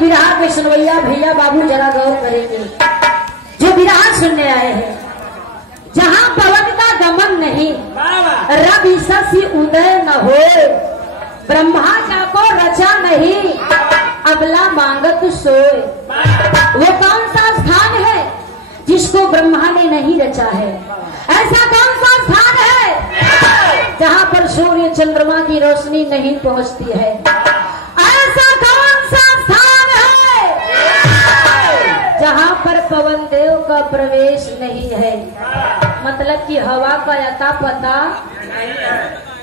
विराह के सुनवैया भैया बाबू जरा गौर करेंगे। जो विराह सुनने आए हैं, जहाँ पवन का गमन नहीं, रवि शशि उदय न हो, ब्रह्मा जाको रचा नहीं, अबला मांगत सोए। वो कौन सा स्थान है जिसको ब्रह्मा ने नहीं रचा है? ऐसा कौन सा स्थान है जहाँ पर सूर्य चंद्रमा की रोशनी नहीं पहुँचती है? ऐसा कौन सा स्थान है जहाँ पर पवन देव का प्रवेश नहीं है? मतलब कि हवा का अता पता।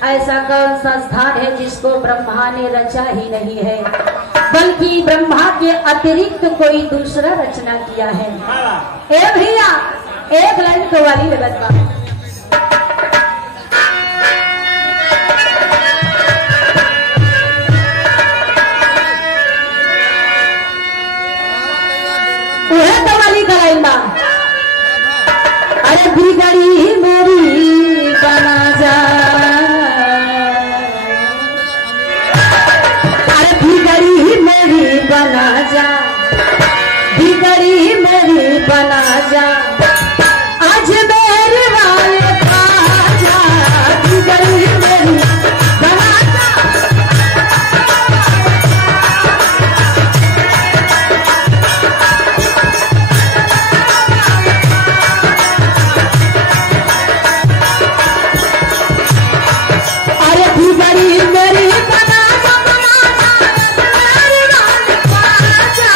ऐसा कौन सा स्थान है जिसको ब्रह्मा ने रचा ही नहीं है, बल्कि ब्रह्मा के अतिरिक्त कोई दूसरा रचना किया है? ए भैया, एक लाइन कव्वाली लगता है। वह कव्वाली का लाइन बा, अरे बिगड़ी मेरी बना जा, अरे बिगड़ी मेरी बना जा, बिगड़ी मेरी बना जा, आज मेरे वाले खाजा, बिगड़ी मेरी बना जा। अरे बिगड़ी मेरी बना जा, मेरे वाले खाजा।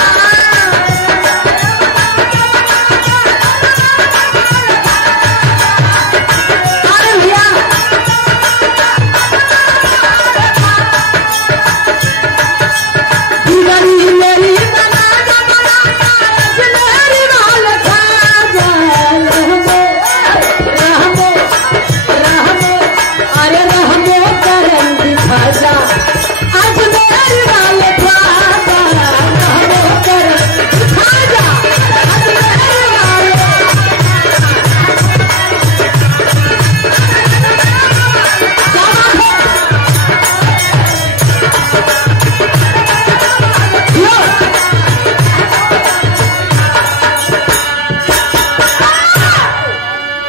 अरे भैया, बिगड़ी मेरी बना जा, आज मेरे वाले खाजा। रहमो रहमो रहमो, अरे रहमो करम दिखा जा, आज मेरे वाले खाजा। रहमो करम दिखा जा, आज मेरे वाले।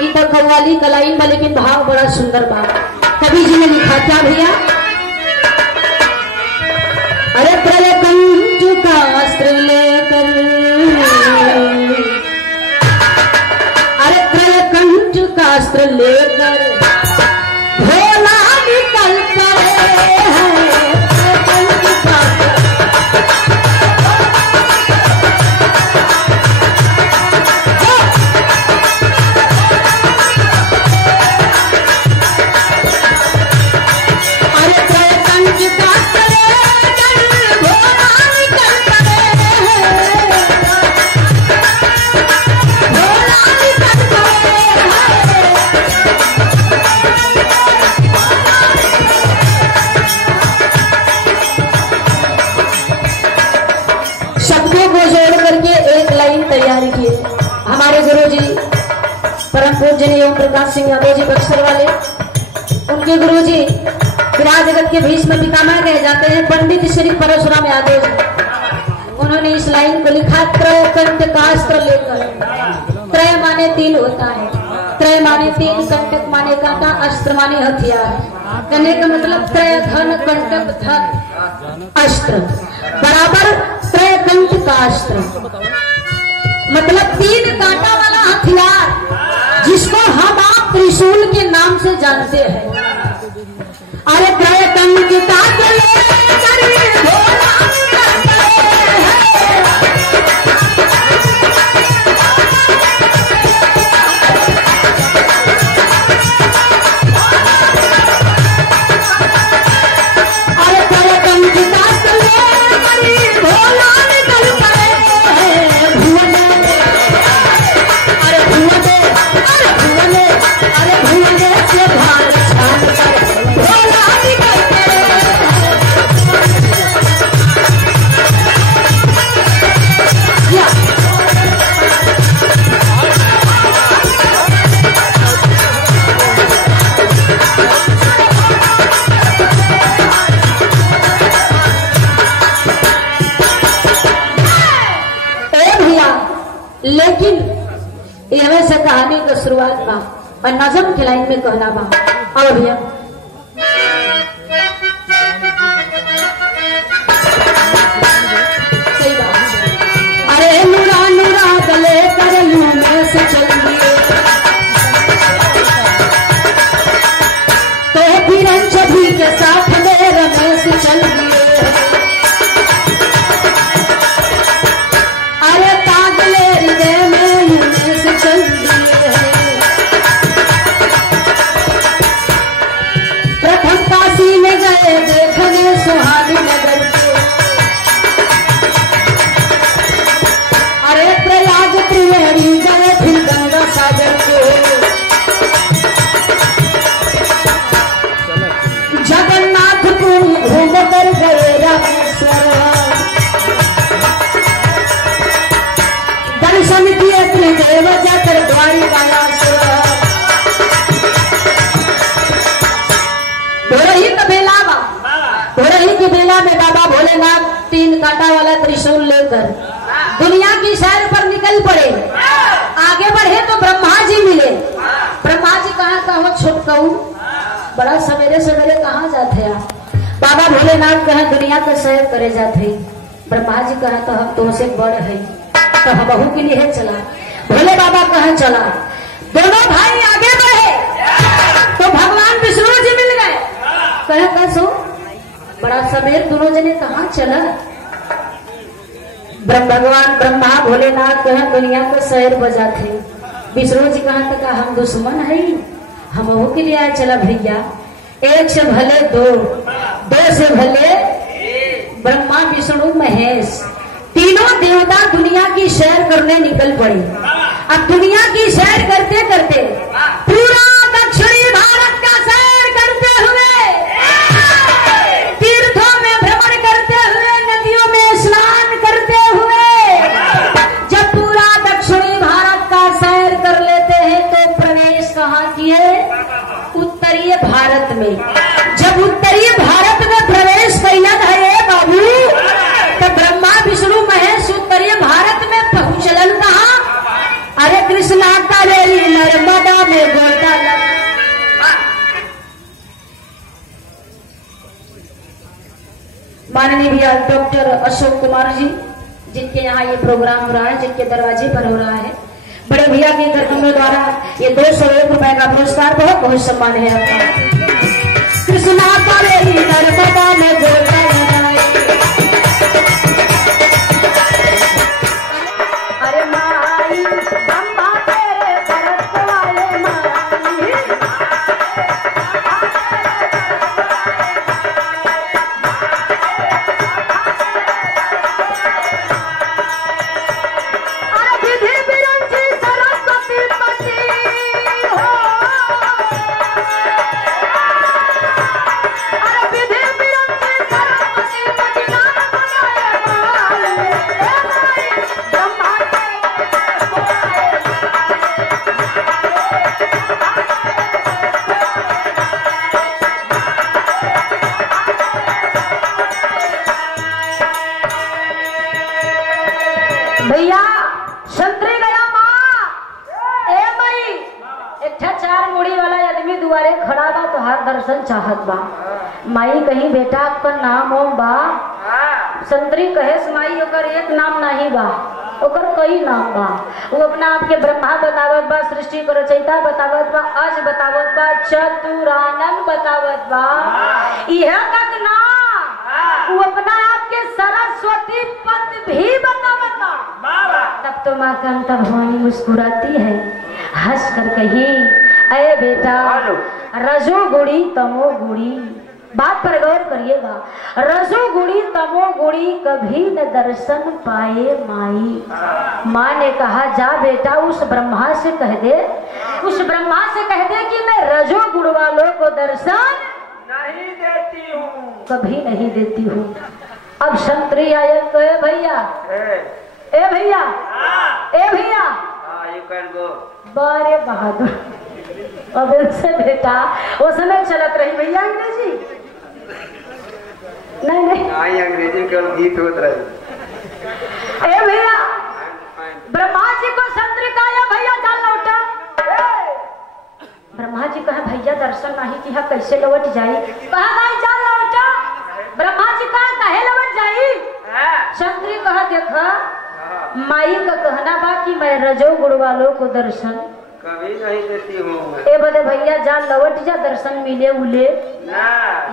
इधर कव्वाली का लाइन बा, लेकिन भाव बड़ा सुंदर बा। कवि जी ने लिखा क्या भैया? अरे प्रलयकंठ का अस्त्र लेकर, अरे प्रलयकंठ का अस्त्र लेकर भोला निकल पड़े हैं, प्रलयकंठ का अरे प्रलयकंठ का अस्त्र लेकर भोला निकल पड़े हैं, भोला निकल पड़े हैं। शब्दों को जोड़ करके एक लाइन तैयार किए हमारे गुरुजी परम पूजनीय ओम प्रकाश सिंह यादव जी बक्सर वाले। उनके गुरुजी विराज जगत के भीष्म पितामह कहे जाते हैं पंडित श्री परशुराम यादव जी। उन्होंने इस लाइन को लिखा, त्रय कंठ का अस्त्र लेकर। त्रय माने तीन होता है, त्रय माने तीन, कंटक माने कांटा, अस्त्र माने हथियार। कहने का मतलब त्रय धन कंटक धन अस्त्र बराबर त्रय कंठ का अस्त्र, मतलब तीन कांटा वाला हथियार जिसको हम आप त्रिशूल के नाम से जानते हैं। अरे त्रय कंठ का अस्त्र लेकर भोला निकल पड़े हैं। अरे त्रय कंठ का अस्त्र लेकर भोला निकल पड़े हैं, भुवने, अरे भुवने, अरे भुवने, अरे भुवने से भार छान कर भोला निकल पड़े हैं। लेकिन ये से कहानी का शुरुआत बा और नजम के लाइन में कहना बा। और भैया अरे नूरा नूरा गले कर लू में से चलिए तो किरण छवि के साथ में रमेश चलिए अरे तागले हृदय में यूनेस चलिए प्रथम काशी में गए देखने सुहानी नगर को अरे प्रयाग त्रिवेणी गए फिर गंगा सागर को जगन्नाथपुर घूम कर गए रामेश्वर दर्शन किए त्रिदेव जाकर द्वारिकायासुर भोरही का बेला भोरही की बेला में बाबा भोलेनाथ 3 कांटा वाला त्रिशूल लेकर दुनिया की सैर पर निकल पड़े। आगे बढ़े तो ब्रह्मा जी मिले। ब्रह्मा जी कहा छोटकऊ बड़ा सवेरे सवेरे कहाँ जाते आप? बाबा भोलेनाथ कहे दुनिया का सैर करे जाते। ब्रह्मा जी कहा तो हम तुमसे बड़ है तो हम बहू के लिए चला। भोले बाबा कहे चला। दोनों भाई आगे बढ़े तो भगवान विष्णु जी मिल गए। कहे कैसो बड़ा सवेर दोनों जने कहाँ चला? भगवान ब्रह्मा भोलेनाथ कहे दुनिया को सैर बजाते। विष्णु जी कहा तक हम दुश्मन है हम बहू के लिए आए चला भैया। 1 से भले 2 से भले ब्रह्मा विष्णु महेश तीनों देवता दुनिया की सैर करने निकल पड़े। अब दुनिया की सैर करते करते पूरा दक्षिणी भारत का सैर करते हुए तीर्थों में भ्रमण करते हुए नदियों में स्नान करते हुए जब पूरा दक्षिणी भारत का सैर कर लेते हैं तो प्रवेश कहाँ किए? उत्तरीय भारत में। जब उत्तरीय भारत में प्रवेश कैलन है बाबू तो ब्रह्मा विष्णु महेश उत्तरीय भारत में पहुंचलन कहा? अरे कृष्णा का रेली नर्मदा में गोता लग। माननीय भैया डॉक्टर अशोक कुमार जी जिनके यहाँ ये प्रोग्राम हो रहा है, जिनके दरवाजे पर हो रहा है, बड़े भैया के कर्मों द्वारा ये 201 रुपए का पुरस्कार बहुत बहुत सम्मान है आपका। कृष्णा का रेली नर्मदा में गोता लगाए। अरे माई ब्रह्मा तेरे भरत वाले माई अरे विधि विरंची सरस्वती पति हो अरे विधि विरंची सरस्वती पति नाम बनाए माई ब्रह्मा भैया संतरी गया माँ ए मई एक 4 मुड़ी वाला आदमी दुआरे खड़ा बा तो हर दर्शन चाहत बा। माई कहीं बेटा आपका नाम हो बा? संतरी कहे माई ओकर एक नाम नहीं बा ओकर कई नाम बा। वो अपना आपके ब्रह्मा बतावत बा, सृष्टि को रचयिता बतावत बा, अज बतावत बा, चतुरानन बतावत बा। यह तक ना वो अपना आपके सरस्वती पद भी बतावत बा। तब तो माँ कांता भवानी मुस्कुराती है हंस कर कही अरे बेटा रजोगुणी तमोगुणी बात पर गौर करिएगा। रजोगुणी तमोगुणी कभी न दर्शन पाए माई। माँ ने कहा जा बेटा उस ब्रह्मा से कह दे, उस ब्रह्मा से कह दे कि मैं रजोगुण वालों को दर्शन नहीं देती हूँ, कभी नहीं देती हूँ। अब संतरी आए कहे भैया ए भैया ए भैया बारे बहादुर। अब से बेटा वो समय चलत रही भैया अंग्रेजी नहीं अंग्रेजी केवल गीत होत रहे। ए भैया ब्रह्मा जी को कि हाँ कैसे लौट जाई। कहा भाई जा लौटा। ब्रह्मा जी कहा काहे लौट जाई। शंकरी कहा देखा माई का कहना बा कि मैं रजो गुण वालों को दर्शन कभी नहीं देती हूँ। ए बदे भैया जा लौट जा, दर्शन मिले उले ना।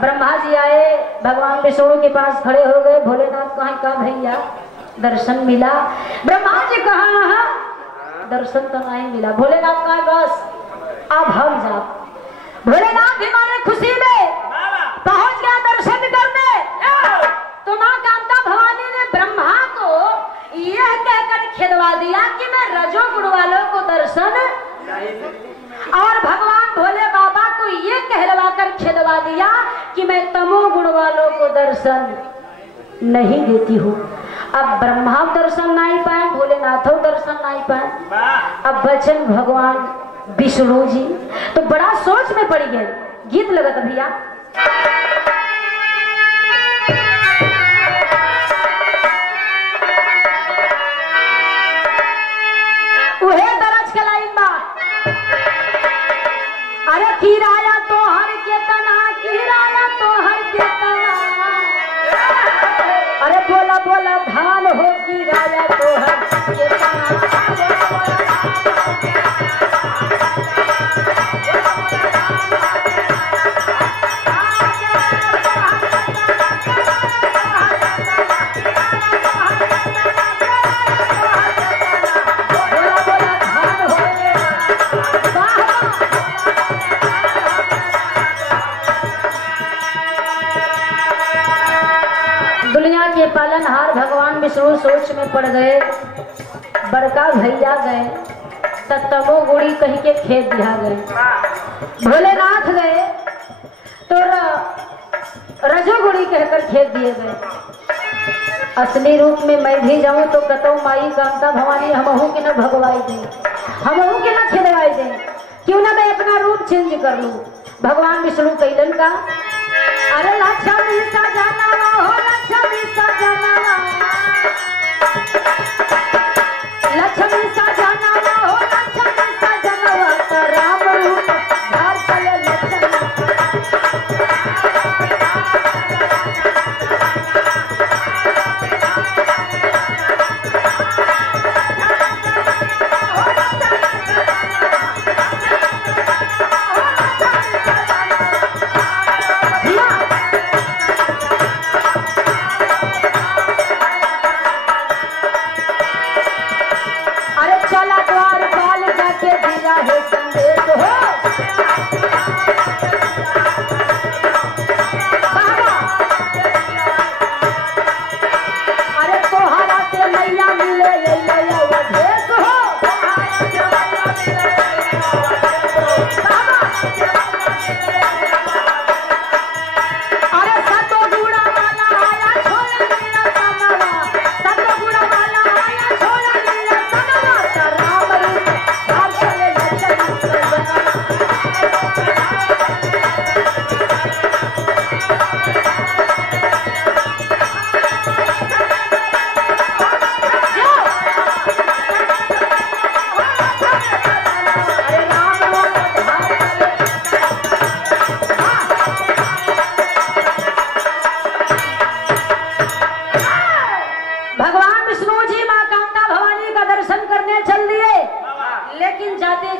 ब्रह्मा जी आए, भगवान विष्णु के पास खड़े हो गए। भोलेनाथ कहा का भैया दर्शन मिला। ब्रह्मा जी कहा दर्शन तो नहीं मिला। भोलेनाथ कहा बस अब हम जा। भोलेनाथ भी मारे खुशी में पहुंच गया दर्शन करने। तो माँ कामता भवानी ने ब्रह्मा को यह कहकर खेदवा दिया कि मैं रजो गुण वालों को दर्शन, और भगवान भोले बाबा को ये कहलवा कर खेदवा दिया कि मैं तमो गुण वालों को दर्शन नहीं देती हूँ। अब ब्रह्मा दर्शन नहीं पाए, भोलेनाथ दर्शन नहीं पाए। अब बचन भगवान विष्णु जी तो बड़ा सोच में पड़ गए। गीत लगत भैया उहे दरज के लाइन बा। अरे किराया तो हर के तना, किराया तो हर के तना। अरे बोला बोला धान हो किराया तो हर के तना। दुनिया के पालनहार भगवान विष्णु सोच में पड़ गए। बड़का भैया गए तमो गुड़ी कहीं के खेत दिया गए। भोलेनाथ गए तो रजोगुड़ी कहकर खेत दिए गए। असली रूप में मैं भी जाऊं तो कतौ माई कामता भवानी हमहू के न भगवाई दे, हमहू के न खिलवाई दे। क्यों ना मैं अपना रूप चेंज कर लूं। भगवान विष्णु कैलन का अरे लक्ष्मी सजना हो, लक्ष्मी सजना, लक्ष्मी सजना हो, लक्ष्मी सजना। तो राम रूप धार चले लक्ष्मी।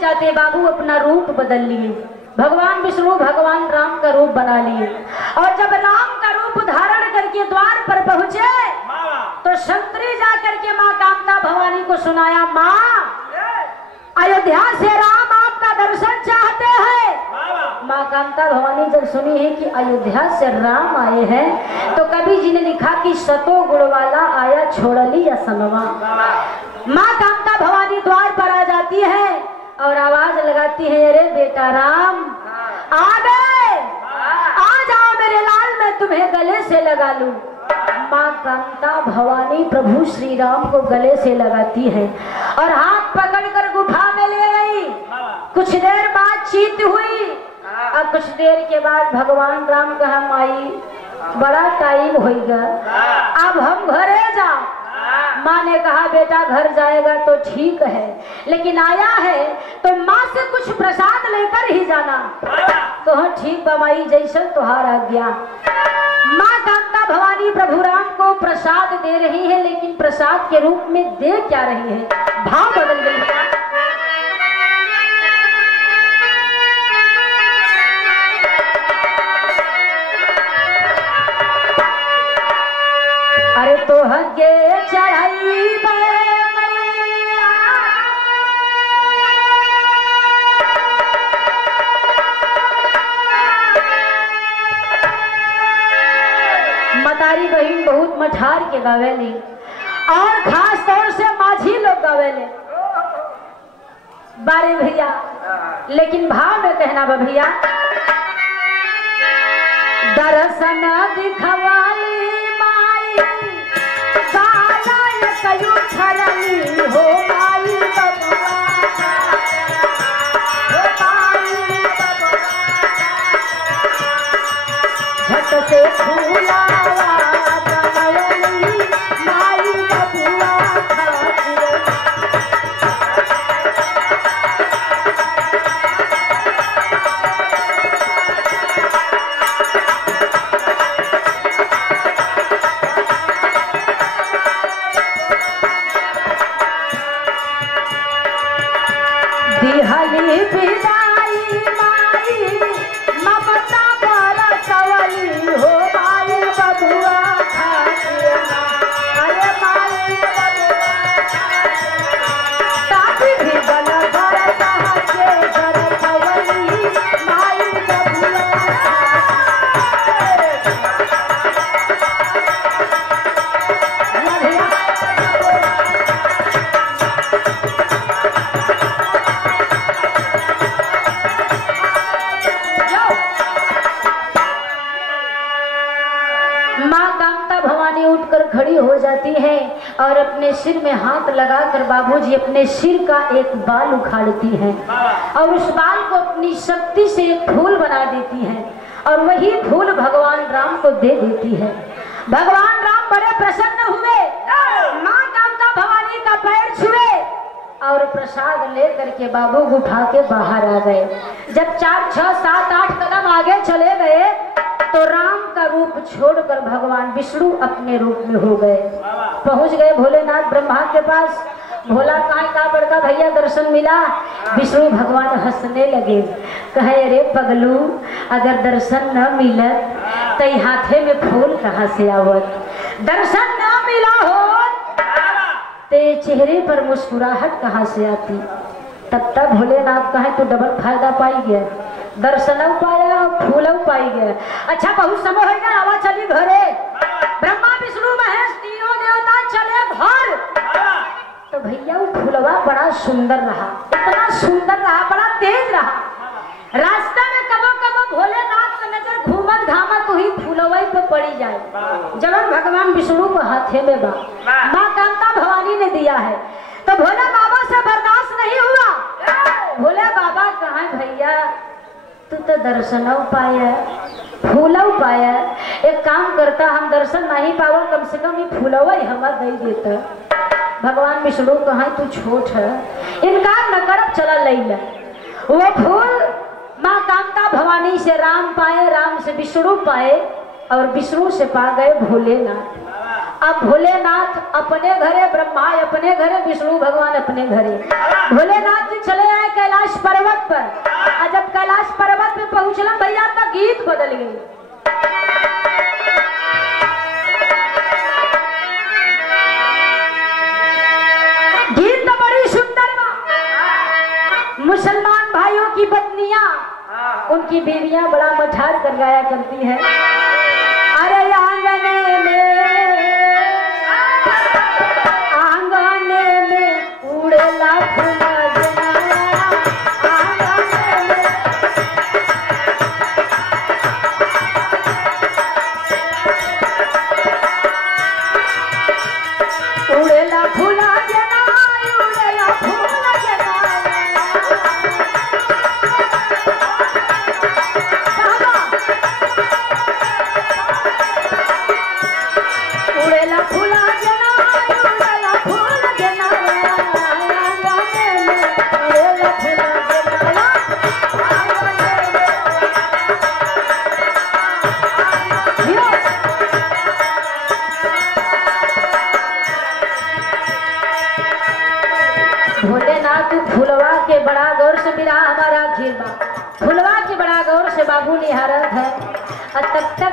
जाते बाबू अपना रूप बदल लिए। भगवान विष्णु भगवान राम का रूप बना लिए। और जब राम का रूप धारण करके द्वार पर पहुंचे तो शंकरी जाकर के माँ कामता भवानी को सुनाया, माँ अयोध्या से राम आपका दर्शन चाहते हैं। माँ कामता भवानी जब सुनी है कि अयोध्या से राम आए हैं तो कभी जी ने लिखा कि सतो गुण वाला आया छोड़ली या सनवा। माँ कामता भवानी द्वार पर आ जाती है और आवाज लगाती है, अरे बेटा राम आ गए, आ जाओ मेरे लाल, मैं तुम्हें गले से लगा लूं। माँ कामता भवानी प्रभु श्री राम को गले से लगाती है और हाथ पकड़कर गुफा में ले गई। कुछ देर बातचीत हुई और कुछ देर के बाद भगवान राम कहा, माई बड़ा टाइम होगा, अब हम घरे जाओ। माँ ने कहा बेटा घर जाएगा तो ठीक है, लेकिन आया है तो माँ से कुछ प्रसाद लेकर ही जाना। तो ठीक बमाई जैसन तुहार आज्ञा। माँ कांता भवानी प्रभु राम को प्रसाद दे रही है, लेकिन प्रसाद के रूप में दे क्या रही है, भाव बदल गई है। अरे तो हगे चढ़ाई मतारी बहन बहुत मठार के गावेली और खास तौर से माझी लोग गावेले बारे भैया, लेकिन भाव में कहना बा भैया, दर्शन दिखवाली कयू छरली हो माई बबुआ, झट से फूलावा बनवली माई बबुआ दिहली विदाई माई ममता बरसवली हो माई बबुआ खातिर। अरे माई ताती भी बल बरसा के बरसवली माई बबुआ खड़ी हो जाती है और अपने सिर में हाथ लगाकर बाबूजी अपने सिर का एक बाल उखाड़ती हैं और उस बाल को अपनी शक्ति से एक फूल बना देती हैं और वही फूल भगवान राम को दे देती है। भगवान राम बड़े प्रसन्न हुए, माँ कांता भवानी का पैर छुए और प्रसाद लेकर के बाबू उठा के बाहर आ गए। जब 4, 6, 7, 8 कदम आगे चले गए तो राम का रूप छोड़कर भगवान विष्णु अपने रूप में हो गए। पहुंच गए भोलेनाथ ब्रह्मा के पास। भोला का बड़का भैया दर्शन मिला। विष्णु भगवान हंसने लगे, कहे अरे पगलू, अगर दर्शन न मिलत तो हाथे में फूल कहाँ से आवत, दर्शन न मिला हो ते चेहरे पर मुस्कुराहट कहाँ से आती। तब तक भोलेनाथ कहे तो डबल फायदा पाई गया, दर्शन पाया फूल पाई गया। अच्छा बहुत समय हो गया, आवा चली घरे। ब्रह्मा विष्णु महेश तीनों देवता चले घर। तो भैया वो फूलवा बड़ा सुंदर रहा, इतना सुंदर रहा, बड़ा तेज रहा। रास्ते में कबो कबो भोलेनाथ का नजर घूमत घामत वही फूलवाई पे पड़ी जाए। जब भगवान विष्णु को हाथे में बा, माँ कांता भवानी ने दिया है तो भोले बाबा से बर्दाश्त नहीं हुआ। भोले बाबा कहा भैया तू तो दर्शन पाया फूल पाया, एक काम करता हम दर्शन नहीं पावा, कम से कम ये फूलवा हमारा दे देता। भगवान विष्णु कहा तू छोट है, इनकार न करब, चला ले ले। वो फूल माँ कांता भवानी से राम पाए, राम से विष्णु पाए और विष्णु से पा गए भोलेनाथ। अब भोलेनाथ अपने घरे, ब्रह्मा अपने घरे, विष्णु भगवान अपने घरे। भोलेनाथ जी चले आए कैलाश पर्वत पर। और जब कैलाश पर्वत पे पहुंचला भैया का गीत बदल गई। गीत तो बड़ी सुंदर बा। मुसलमान भाइयों की पत्नियां, उनकी बीवियां बड़ा मठार कर गाया करती है। अरे आंगने में उड़ेला फूला उड़ेला फूला जना फुलवा के बड़ा गौर से मेरा हमारा खीरमा फुलवा के बड़ा गौर से बाबू निहारत है और तब तक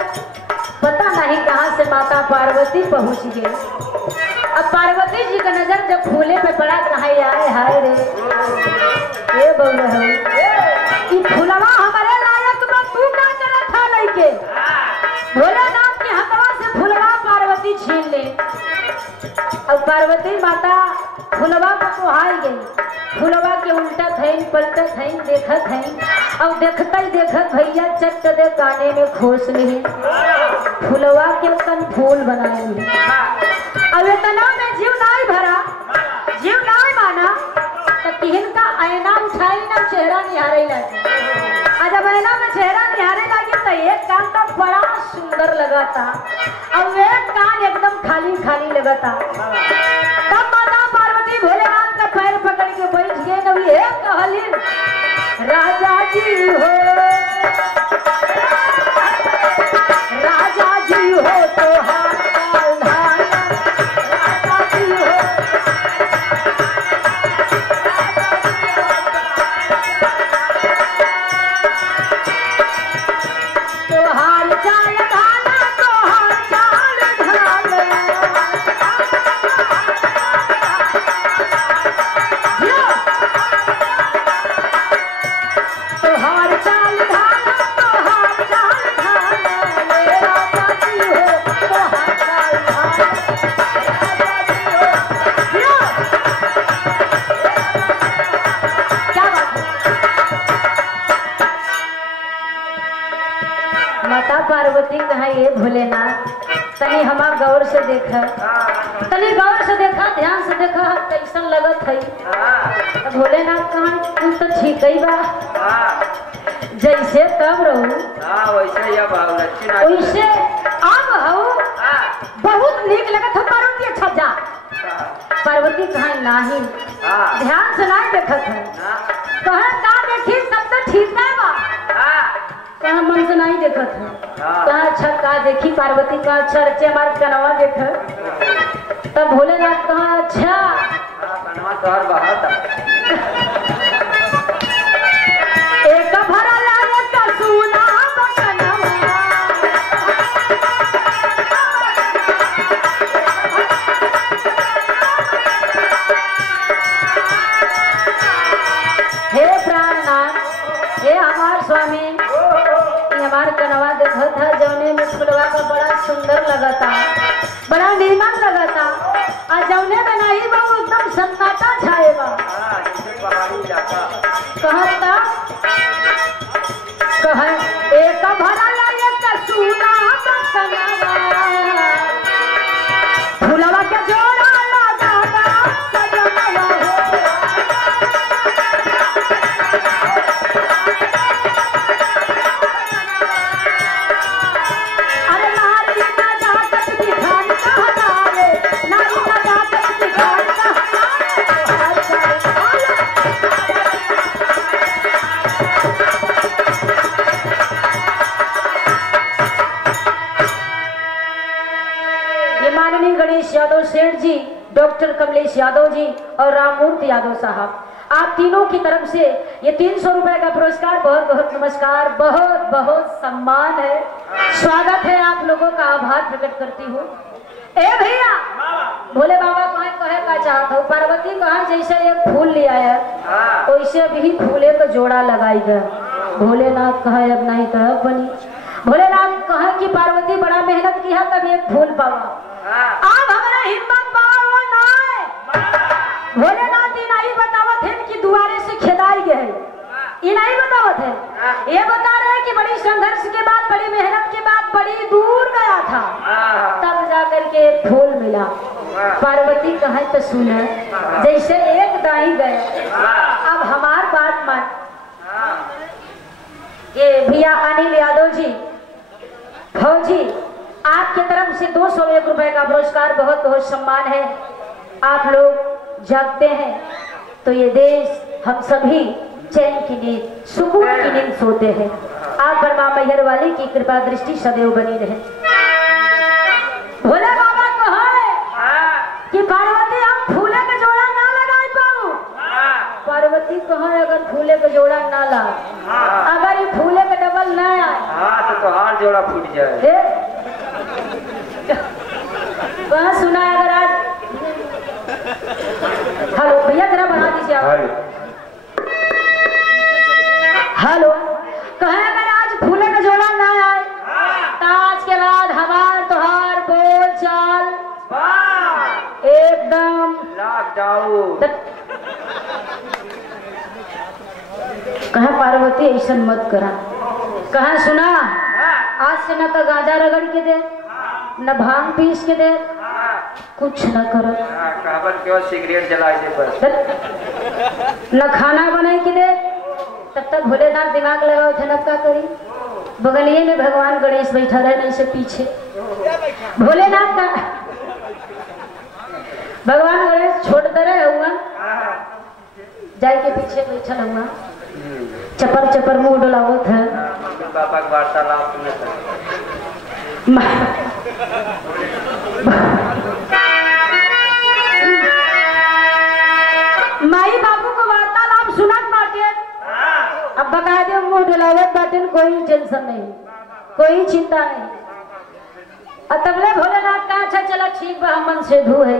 पता नहीं कहाँ से माता पार्वती पहुंच गई। अब पार्वती जी का नजर जब फूले पे पड़ा कहा आए हाय रे ये बोल रहे हो फुलवा हमारे लायक में तू क्या करे था लइके भोलेनाथ के हथवा से फुलवा पार्वती छीन ले। अब पार्वती माता फुलवा को तुहाई गई फुलवा के उल्टा थैन पलटा थैन देखत है अब देखता ही देखत भैया चट दे काने में खोस नहीं फुलवा के कन फूल बनाए अब इतना में जीव नहीं भरा जीव नहीं माना तो तिहन का ऐना उठाई ना चेहरा निहारे लगे और जब ऐना में चेहरा निहारे लगे तो एक कान तो बड़ा सुंदर लगा था और एक कान एकदम खाली खाली लगा था। तब माता पार्वती भोलेनाथ का पैर पकड़ के बैठ गए तब ये कहली राजा जी हो तो पार्वती कहा ये भोलेनाथ तनी हमार गौर से देखा तनी गौर से देखा ध्यान से देखा कैसन लगत है। भोलेनाथ कहा तू तो ठीक ही बा जैसे तब रहू वैसे अब हो बहुत नीक लगत हो पार्वती अच्छा जा पार्वती कहा नहीं ध्यान से नहीं देखत है कहा का देखी सब तो ठीक है बा कहा मन से नहीं देखत है कहा अच्छा का देखी पार्वती का अच्छा अच्छे हमारे कनवा देख तब भोलेनाथ कहा अच्छा एक भरा लाए का सुना हे प्राणनाथ हे हमार स्वामी हमार कनवा देखा था जौने में फुलवा का बड़ा सुंदर लगा था बड़ा नीमन लगा था और जौने में नहीं बा एकदम सन्नाटा छाएगा कहता कह एक भरा लायक सुना फुलवा के जोड़ा लगा यादव सेठ जी डॉक्टर कमलेश यादव जी और राममूर्ति यादव साहब आप तीनों की तरफ से ये 300 रुपए का पुरस्कार बहुत बहुत नमस्कार बहुत बहुत सम्मान है स्वागत है आप लोगों का आभार प्रकट करती हूँ। ए भैया भोले बाबा कहे का चाहता हूँ पार्वती कहा जैसे एक फूल ले आया वैसे भी फूले को जोड़ा लगाएगा भोलेनाथ कहा अब नहीं तो अब बनी भोलेनाथ कहा कि पार्वती बड़ा मेहनत किया तब एक फूल पावा अब हमारा हिम्मत पाओ ना भोलेनाथ नहीं बतावत है कि दुआरे से खेदाई गए ये नहीं बतावत है ये बता रहे हैं कि बड़ी संघर्ष के बाद बड़ी मेहनत के बाद बड़ी दूर गया था तब जाकर के फूल मिला पार्वती कहे तो सुना जैसे एक दाई गए अब हमार बात मान ये भैया अनिल यादव जी फौजी आपके तरफ से 201 रुपए का पुरस्कार बहुत बहुत सम्मान है। आप लोग जागते हैं तो ये देश हम सभी चैन की नींद सुकून की नींद सोते हैं। आप पर मां मैहर वाली की कृपा दृष्टि सदैव बनी रहे। भोले बाबा कहे कि पार्वती हम फूले के जोड़ा ना लगाई पाऊ पार्वती फूले का जोड़ा ना ला। अगर ये फूले का डबल ना आए हाँ तो हार जोड़ा फूट जाए। कहाँ सुना है अगर आज। हेलो भैया जरा बढ़ा दीजिए आप। हेलो कहे अगर आज फूले का जोड़ा ना आए तो आज के बाद हमार तोहार बोल चाल एकदम लॉकडाउन। कहा पार्वती ऐसा मत करा। कहा सुना आज से न तो गांजा रगड़ के दे न भांग पीस के दे कुछ न करो। क्यों सिगरेट जलाए दे बस। न खाना बनाए के दे तब तक भोलेनाथ दिमाग लगाओ थे नब का करी। बगलिए में भगवान गणेश बैठा रहे नहीं से पीछे भोलेनाथ का भगवान गणेश छोड़ दे रहे हुआ जाए के पीछे बैठा हुआ चपर चपर मुंह डोलावत है। पापा का वार्तालाप माई बाबू को वार्तालाप सुनत बाटे। अब बकायदे मुंह डोलावत बाटे कोई टेंशन नहीं कोई चिंता नहीं। और तबले भोलेनाथ का अच्छा चला ठीक बा हमन से धू है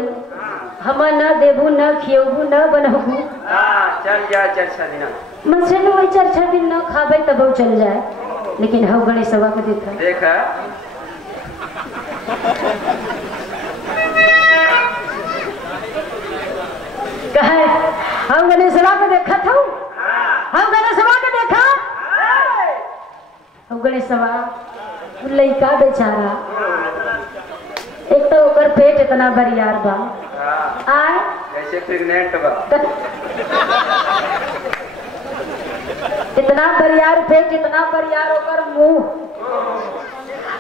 हम न देबू न खियबू न बनबू। चल जा चर्चा दिन मन से वही 4-6 दिन न खाबे तब चल जाए। लेकिन हम गणेश सभा को देखा कहे हम गणेश सभा को देखा था। हम गणेश सभा को देखा हम गणेश सभा लड़का बेचारा एक तो ओकर पेट इतना बरियार बा आए कैसे प्रेग्नेंट बा इतना बरियार पेट इतना बरियार ओकर मुंह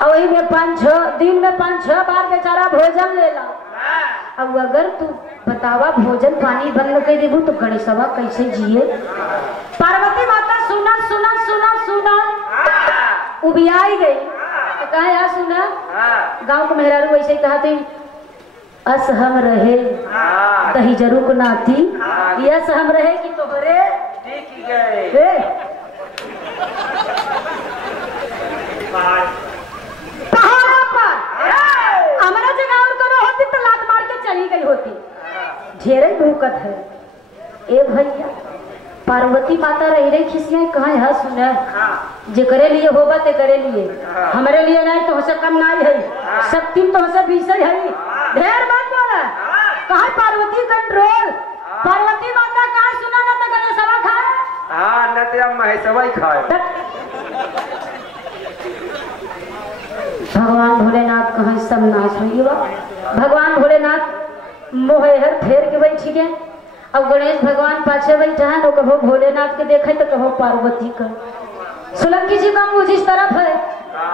और वही में 5-6 दिन में 5-6 बार बेचारा भोजन लेला। अब अगर तू बतावा भोजन पानी बंद कर देबू तो गणेशवा कैसे जिए। पार्वती माता सुना सुना सुना सुना उबियाई गई तो कहा यार सुना गांव को मेहरारू वैसे ही कहा थी अस हम रहे दही जरूर को नाती यस हम रहे कि तोहरे पहाड़ा पर हमारा जगह और करो होती तो लात मार के चली गई होती। ढेरे भूकत है ए भैया पार्वती माता रही रही खिसिया कहा है सुना जे करे लिए होगा ते करे लिए हमारे लिए नहीं तो से कम नहीं है शक्ति तो से बीसे है। ढेर बात बोला कहा पार्वती कंट्रोल पार्वती माता कहा सुना ना तो गणेशवा खाए न तो महेशवा ही खाए। भगवान भोलेनाथ कहा सब नाश हुई भगवान भोलेनाथ मोहर फेर के बैठी गए। अब गणेश भगवान पाछे बैठा है तो कहो भोलेनाथ के देखे तो कहो पार्वती का। सोलंकी जी का मुंह जिस तरफ है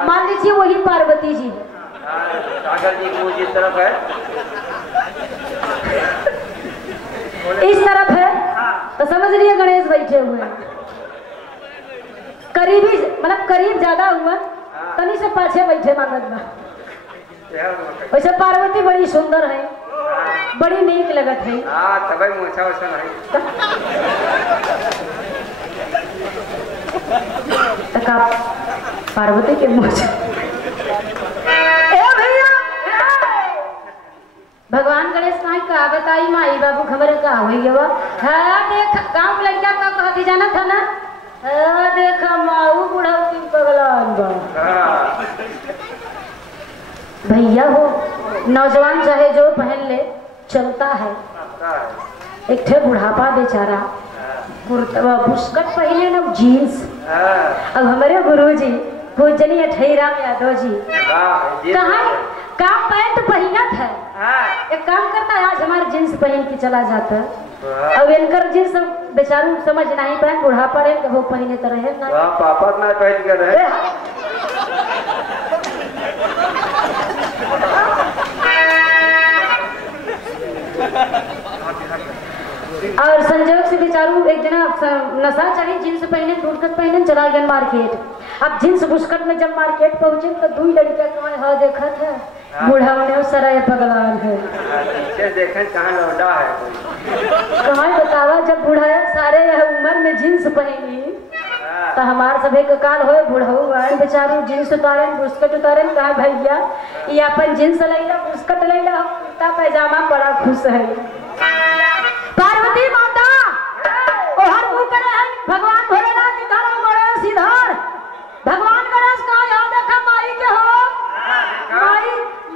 मान लीजिए वही पार्वती जी सागर जी मुंह जिस तरफ है इस तरफ है तो समझ लिए गणेश बैठे हुए हैं। करीबी मतलब करीब ज्यादा हुआ तनी से पाछे बैठे मानत में। वैसे पार्वती बड़ी सुंदर है बड़ी नीक लगत है। तब मोछा वैसा नहीं तका पार्वती के मोछ भगवान गणेश का बताई माई बाबू खबर का हुई है देख गाँव के लड़का का कहती जाना था ना देख माऊ बुढ़ाऊ पगलान भैया हो नौजवान चाहे जो पहन ले चलता है। एक थे बुढ़ापा बेचारा कुर्ता बुस्कट पहने ना जीन्स। अब हमारे गुरुजी पूजनीय ठैराम यादव जी कहा का पैंट पहनत है एक काम करता है आज हमारे जींस पहन के चला जाता है। अब इनकर जींस बेचारू समझ नहीं पाए बुढ़ापा रहे वो पहने तो रहे ना पापा ना पहन के रहे। और संजोग से बेचारू एक दिन नशा चढ़ी जींस पहने बुस्कट पहने चला गया मार्केट। अब जींस बुस्कट में जब मार्केट पहुंचे तो 2 लड़कियां कौन हाँ देखा था बूढ़ा ने सराय पगलान है देखे कहाँ लौटा है कहाँ बतावा जब बूढ़ा है सारे यह उम्र में जींस पहनी तो हमार सभे के काल हो बुढ़ऊ आए बेचारू जींस उतारे बुस्कट उतारे कहा भैया ये अपन जींस लैला बुस्कट लैला कुर्ता पैजामा बड़ा खुश है। पार्वती माता ओहर मुँह करे है भगवान भोलेनाथ के घर में गणेश इधर भगवान गणेश कहा यहाँ देखा माई के हो माई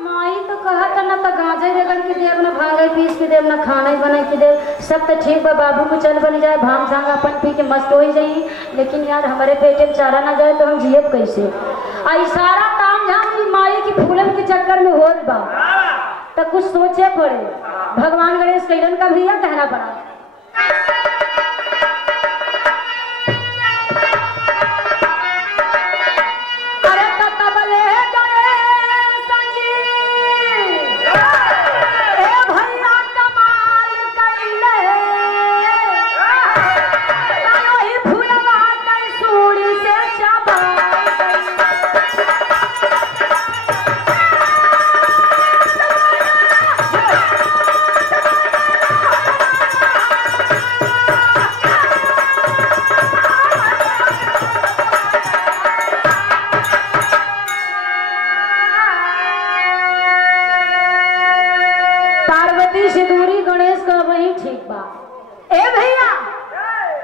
माई तो कहत न तो गांजे रगड़ के देव न भांगे पीस के देव न खाना बना के देव सब तो ठीक बा बाबू को चल बन जाए भांग सांग अपन पी के मस्त हो ही जाई लेकिन यार हमारे पेटे में चारा ना जाए तो हम जियब कैसे आई सारा काम झाम माई की फूलन के चक्कर में होत बा तो कुछ सोचे पड़े भगवान गणेश कैलन का भैया कहना पड़ा।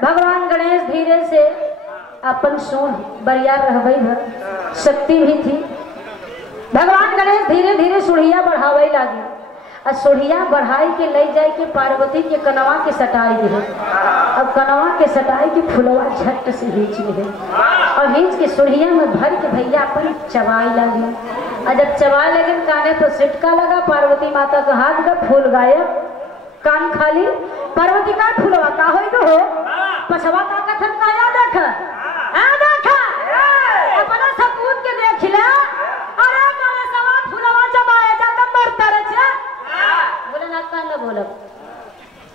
भगवान गणेश धीरे से अपन सोन बरियार रहबई भर शक्ति भी थी। भगवान गणेश धीरे धीरे सुढ़िया बढ़ावे लागे और सुढ़िया बढ़ाई के ले जाए के पार्वती के कनवा के सटाई दे। अब कनवा के सटाई के फुलवा झट से खींच ले और खींच के सुढ़िया में भर के भैया अपन चबाई लगे और जब चबा लगे काने पर सिटका लगा पार्वती माता का हाथ का फूल गायब कान खाली पार्वती का फूलवा का हो पछवा का कथन का याद देख अपना सपूत के देख ले अरे काले सवा फूलवा चबाए जाता मरता रहे बोले ना कान न बोल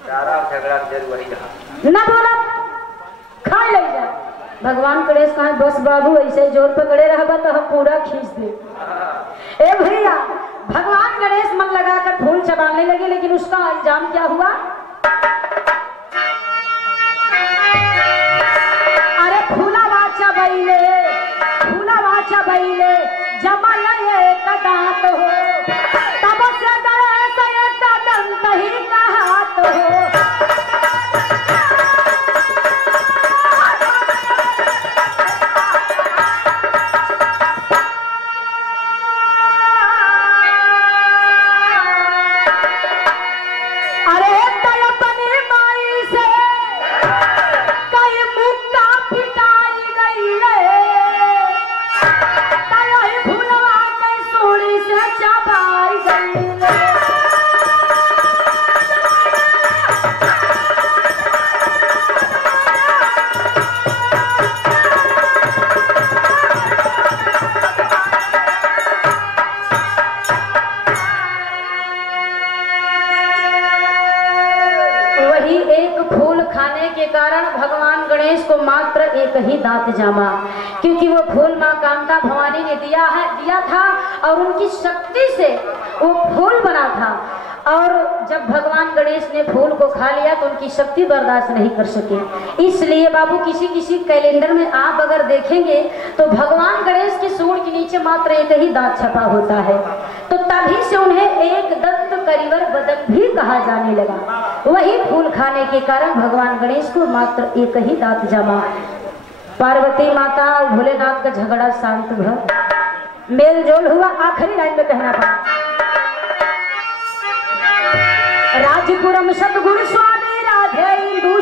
सारा झगड़ा जरूर वही रहा ना बोला खा ले जा भगवान गणेश कहा बस बाबू ऐसे जोर पकड़े रहबा तो हम पूरा खींच दे। ए भैया भगवान गणेश मन लगाकर फूल चबाने लगे लेकिन उसका अंजाम क्या हुआ। अरे फूलावा चबैले जमल एक दांत हो तब से गणेश एक दंत ही कहात हो। भगवान गणेश को मात्र एक ही दांत जामा क्योंकि वो फूल माँ कांता भवानी ने दिया था और उनकी शक्ति से वो फूल बना था और जब भगवान गणेश ने फूल को खा लिया तो उनकी शक्ति बर्दाश्त नहीं कर सके। इसलिए बाबू किसी किसी कैलेंडर में आप अगर देखेंगे तो भगवान गणेश के सूंड के नीचे मात्र एक ही दांत छपा होता है तो तभी से उन्हें एक दंत करिवर बदन भी कहा जाने लगा। वही फूल खाने के कारण भगवान गणेश को मात्र एक ही दांत जमा। पार्वती माता और भोलेनाथ का झगड़ा शांत भर मेल जोल हुआ। आखिरी लाइन में कहना पड़ा राजपुरम सतगुरु स्वामी राधे इंदु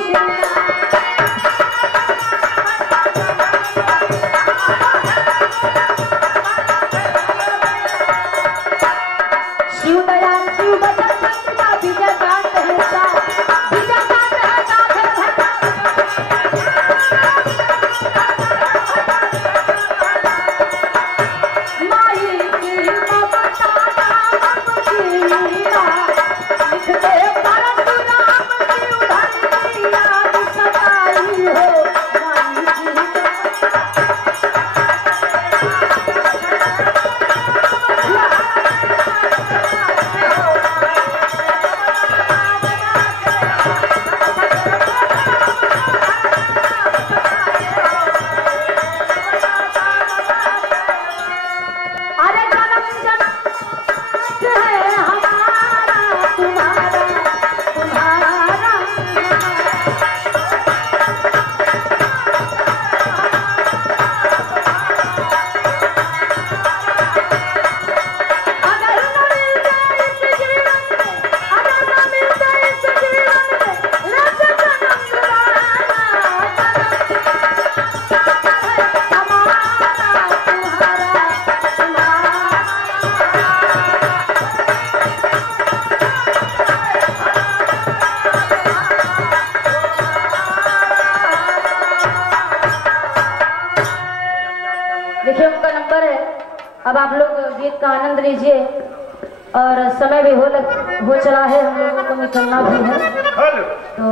शिव दयाल शिव बचन विजय कांत है देखिए उनका नंबर है। अब आप लोग गीत का आनंद लीजिए और समय भी हो चला है, हम लोगों को निकलना भी है। तो